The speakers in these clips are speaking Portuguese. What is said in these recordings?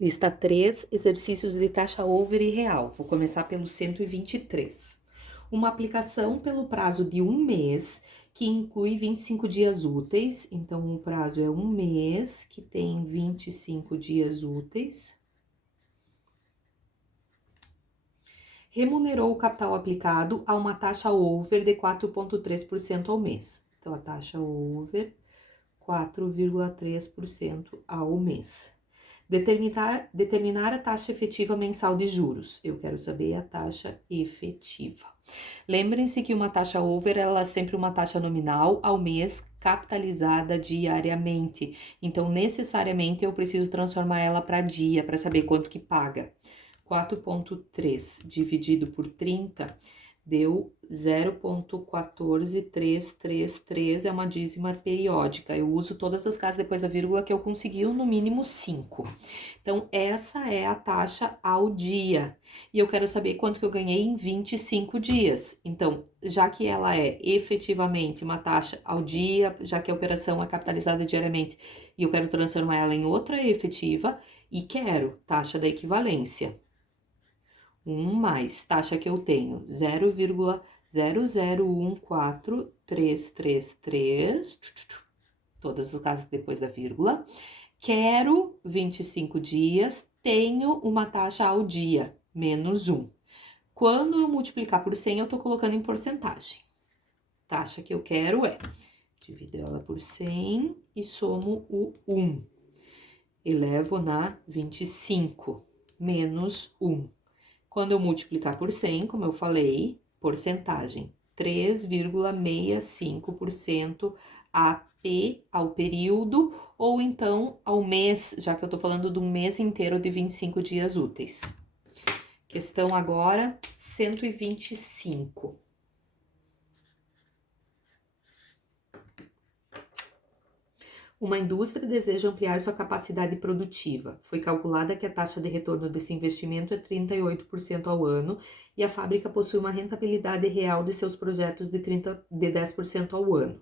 Lista 3, exercícios de taxa over e real. Vou começar pelo 123. Uma aplicação pelo prazo de um mês, que inclui 25 dias úteis. Então, o prazo é um mês, que tem 25 dias úteis. Remunerou o capital aplicado a uma taxa over de 4,3% ao mês. Então, a taxa over, 4,3% ao mês. Determinar a taxa efetiva mensal de juros. Eu quero saber a taxa efetiva. Lembrem-se que uma taxa over, ela é sempre uma taxa nominal ao mês, capitalizada diariamente. Então, necessariamente, eu preciso transformar ela para dia, para saber quanto que paga. 4,3 dividido por 30 deu 0,14333, é uma dízima periódica. Eu uso todas as casas depois da vírgula que eu consegui, no mínimo 5. Então, essa é a taxa ao dia. E eu quero saber quanto que eu ganhei em 25 dias. Então, já que ela é efetivamente uma taxa ao dia, já que a operação é capitalizada diariamente, e eu quero transformar ela em outra efetiva, e quero taxa da equivalência. 1 mais taxa que eu tenho, 0,0014333, todas as casas depois da vírgula. Quero 25 dias, tenho uma taxa ao dia, menos 1. Quando eu multiplicar por 100, eu tô colocando em porcentagem. Taxa que eu quero é, divido ela por 100 e somo o 1. Elevo na 25, menos 1. Quando eu multiplicar por 100, como eu falei, porcentagem, 3,65% AP ao período, ou então ao mês, já que eu tô falando de um mês inteiro de 25 dias úteis. Questão agora, 125. Uma indústria deseja ampliar sua capacidade produtiva. Foi calculada que a taxa de retorno desse investimento é 38% ao ano e a fábrica possui uma rentabilidade real de seus projetos de 10% ao ano.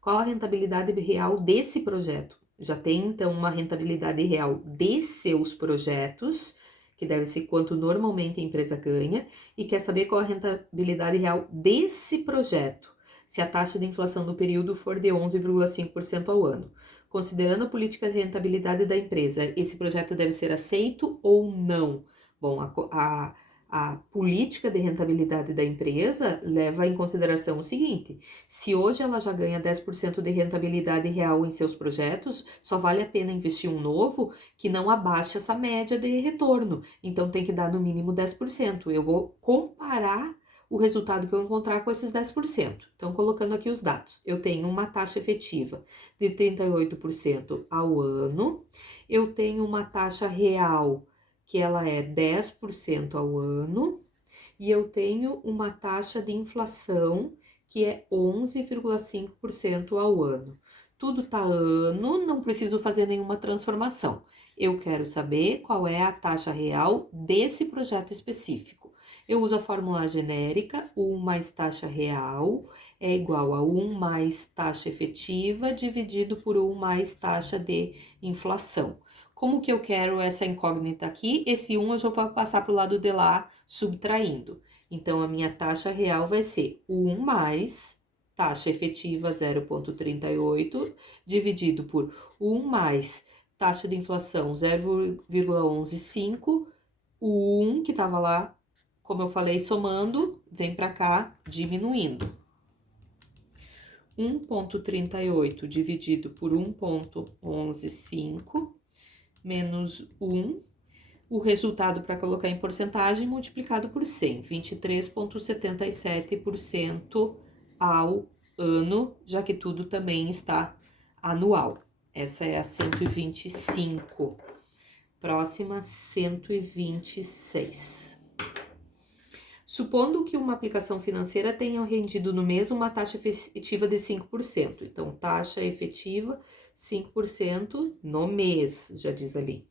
Qual a rentabilidade real desse projeto? Já tem, então, uma rentabilidade real de seus projetos, que deve ser quanto normalmente a empresa ganha, e quer saber qual a rentabilidade real desse projeto, se a taxa de inflação do período for de 11,5% ao ano. Considerando a política de rentabilidade da empresa, esse projeto deve ser aceito ou não? Bom, a política de rentabilidade da empresa leva em consideração o seguinte: se hoje ela já ganha 10% de rentabilidade real em seus projetos, só vale a pena investir um novo que não abaixe essa média de retorno. Então tem que dar no mínimo 10%. Eu vou comparar o resultado que eu encontrar com esses 10%. Então, colocando aqui os dados, eu tenho uma taxa efetiva de 38% ao ano, eu tenho uma taxa real que ela é 10% ao ano, e eu tenho uma taxa de inflação que é 11,5% ao ano. Tudo tá ano, não preciso fazer nenhuma transformação. Eu quero saber qual é a taxa real desse projeto específico. Eu uso a fórmula genérica, 1 mais taxa real é igual a 1 mais taxa efetiva dividido por 1 mais taxa de inflação. Como que eu quero essa incógnita aqui? Esse 1 eu já vou passar para o lado de lá, subtraindo. Então, a minha taxa real vai ser 1 mais taxa efetiva 0,38 dividido por 1 mais taxa de inflação 0,115, o 1 que estava lá, como eu falei, somando, vem para cá, diminuindo. 1,38 dividido por 1,115 menos 1. O resultado para colocar em porcentagem multiplicado por 100, 23,77% ao ano, já que tudo também está anual. Essa é a 125. Próxima, 126. Supondo que uma aplicação financeira tenha rendido no mês uma taxa efetiva de 5%. Então, taxa efetiva 5% no mês, já diz ali.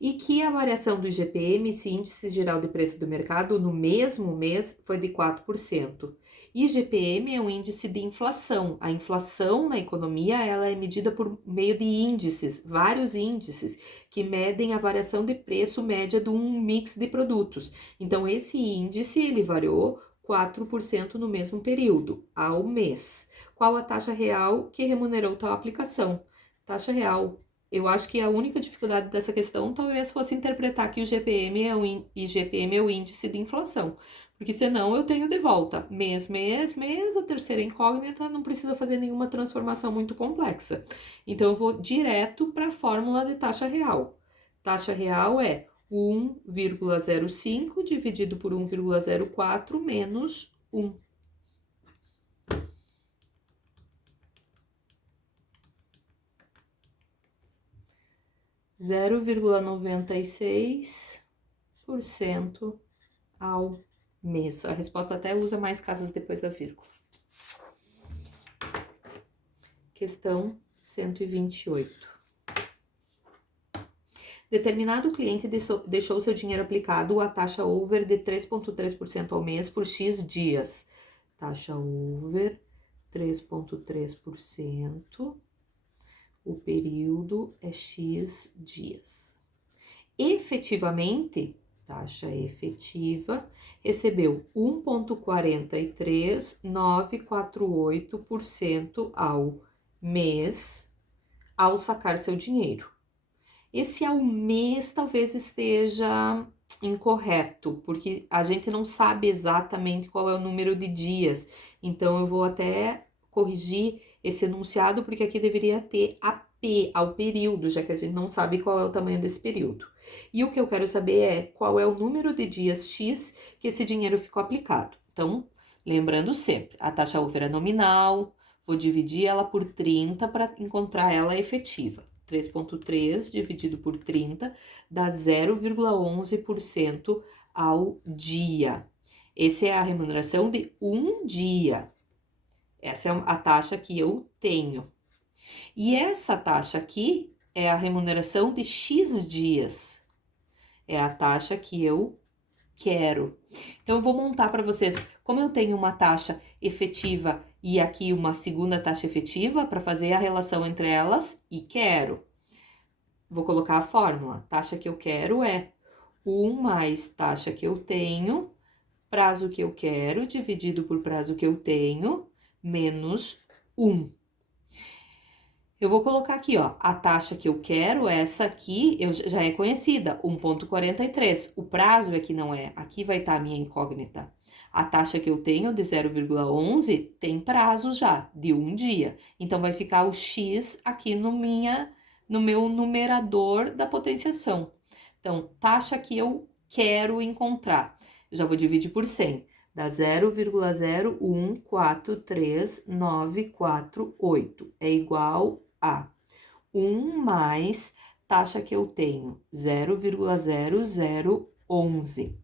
e que a variação do IGPM, esse índice geral de preço do mercado, no mesmo mês foi de 4%. IGPM é um índice de inflação. A inflação na economia, ela é medida por meio de índices, vários índices, que medem a variação de preço média de um mix de produtos. Então, esse índice, ele variou 4% no mesmo período, ao mês. Qual a taxa real que remunerou tal aplicação? Taxa real. Eu acho que a única dificuldade dessa questão talvez fosse interpretar que o IGPM é o índice de inflação. Porque senão eu tenho de volta mês, a terceira incógnita, não precisa fazer nenhuma transformação muito complexa. Então eu vou direto para a fórmula de taxa real. Taxa real é 1,05 dividido por 1,04 menos 1. 0,96% ao mês. A resposta até usa mais casas depois da vírgula. Questão 128. Determinado cliente deixou seu dinheiro aplicado a taxa over de 3,3% ao mês por X dias. Taxa over 3,3%. O período é X dias. Efetivamente, taxa efetiva, recebeu 1,43948% ao mês ao sacar seu dinheiro. Esse ao mês talvez esteja incorreto, porque a gente não sabe exatamente qual é o número de dias. Então, eu vou até corrigir esse enunciado, porque aqui deveria ter AP, ao período, já que a gente não sabe qual é o tamanho desse período. E o que eu quero saber é qual é o número de dias X que esse dinheiro ficou aplicado. Então, lembrando sempre, a taxa over é nominal, vou dividir ela por 30 para encontrar ela efetiva. 3,3 dividido por 30 dá 0,11% ao dia. Essa é a remuneração de um dia. Essa é a taxa que eu tenho. E essa taxa aqui é a remuneração de X dias. É a taxa que eu quero. Então, eu vou montar para vocês, como eu tenho uma taxa efetiva e aqui uma segunda taxa efetiva, para fazer a relação entre elas, e quero. Vou colocar a fórmula. Taxa que eu quero é 1 mais taxa que eu tenho, prazo que eu quero, dividido por prazo que eu tenho, menos 1. Eu vou colocar aqui, ó, a taxa que eu quero, essa aqui já é conhecida, 1,43. O prazo é que não é, aqui vai estar a minha incógnita. A taxa que eu tenho de 0,11 tem prazo já, de um dia. Então, vai ficar o X aqui no meu numerador da potenciação. Então, taxa que eu quero encontrar. Eu já vou dividir por 100. Dá 0,0143,948. É igual a 1 mais taxa que eu tenho, 0,0011.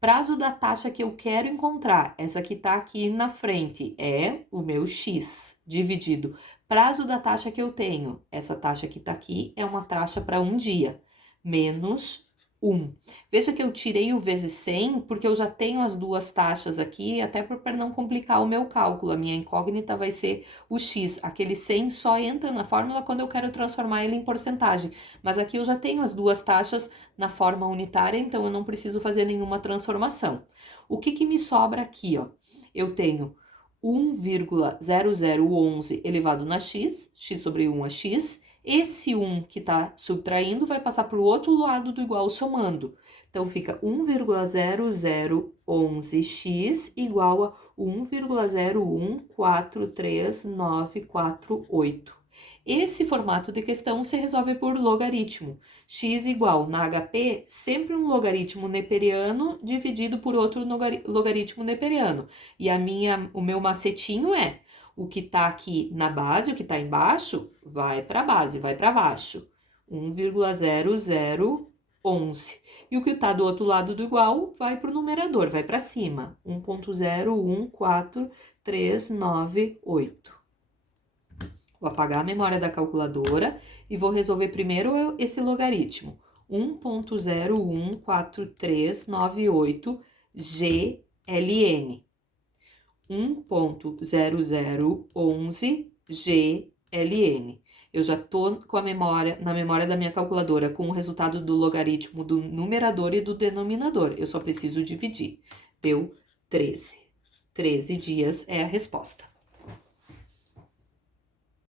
Prazo da taxa que eu quero encontrar, essa que tá aqui na frente, é o meu X, dividido. Prazo da taxa que eu tenho, essa taxa que tá aqui, é uma taxa para um dia, menos 1. Veja que eu tirei o vezes 100, porque eu já tenho as duas taxas aqui, até para não complicar o meu cálculo. A minha incógnita vai ser o X. Aquele 100 só entra na fórmula quando eu quero transformar ele em porcentagem. Mas aqui eu já tenho as duas taxas na forma unitária, então eu não preciso fazer nenhuma transformação. O que me sobra aqui, ó? Eu tenho 1,0011 elevado na x, x sobre 1 é x. Esse 1 que está subtraindo vai passar para o outro lado do igual somando. Então, fica 1,0011x igual a 1,0143948. Esse formato de questão se resolve por logaritmo. X igual, na HP, sempre um logaritmo neperiano dividido por outro logaritmo neperiano. E o meu macetinho é, o que está aqui na base, o que está embaixo, vai para a base, vai para baixo. 1,0011. E o que está do outro lado do igual vai para o numerador, vai para cima. 1,014398. Vou apagar a memória da calculadora e vou resolver primeiro esse logaritmo. 1.014398 GLN. 1.0011 GLN. Eu já tô com na memória da minha calculadora com o resultado do logaritmo do numerador e do denominador. Eu só preciso dividir. Deu 13. 13 dias é a resposta.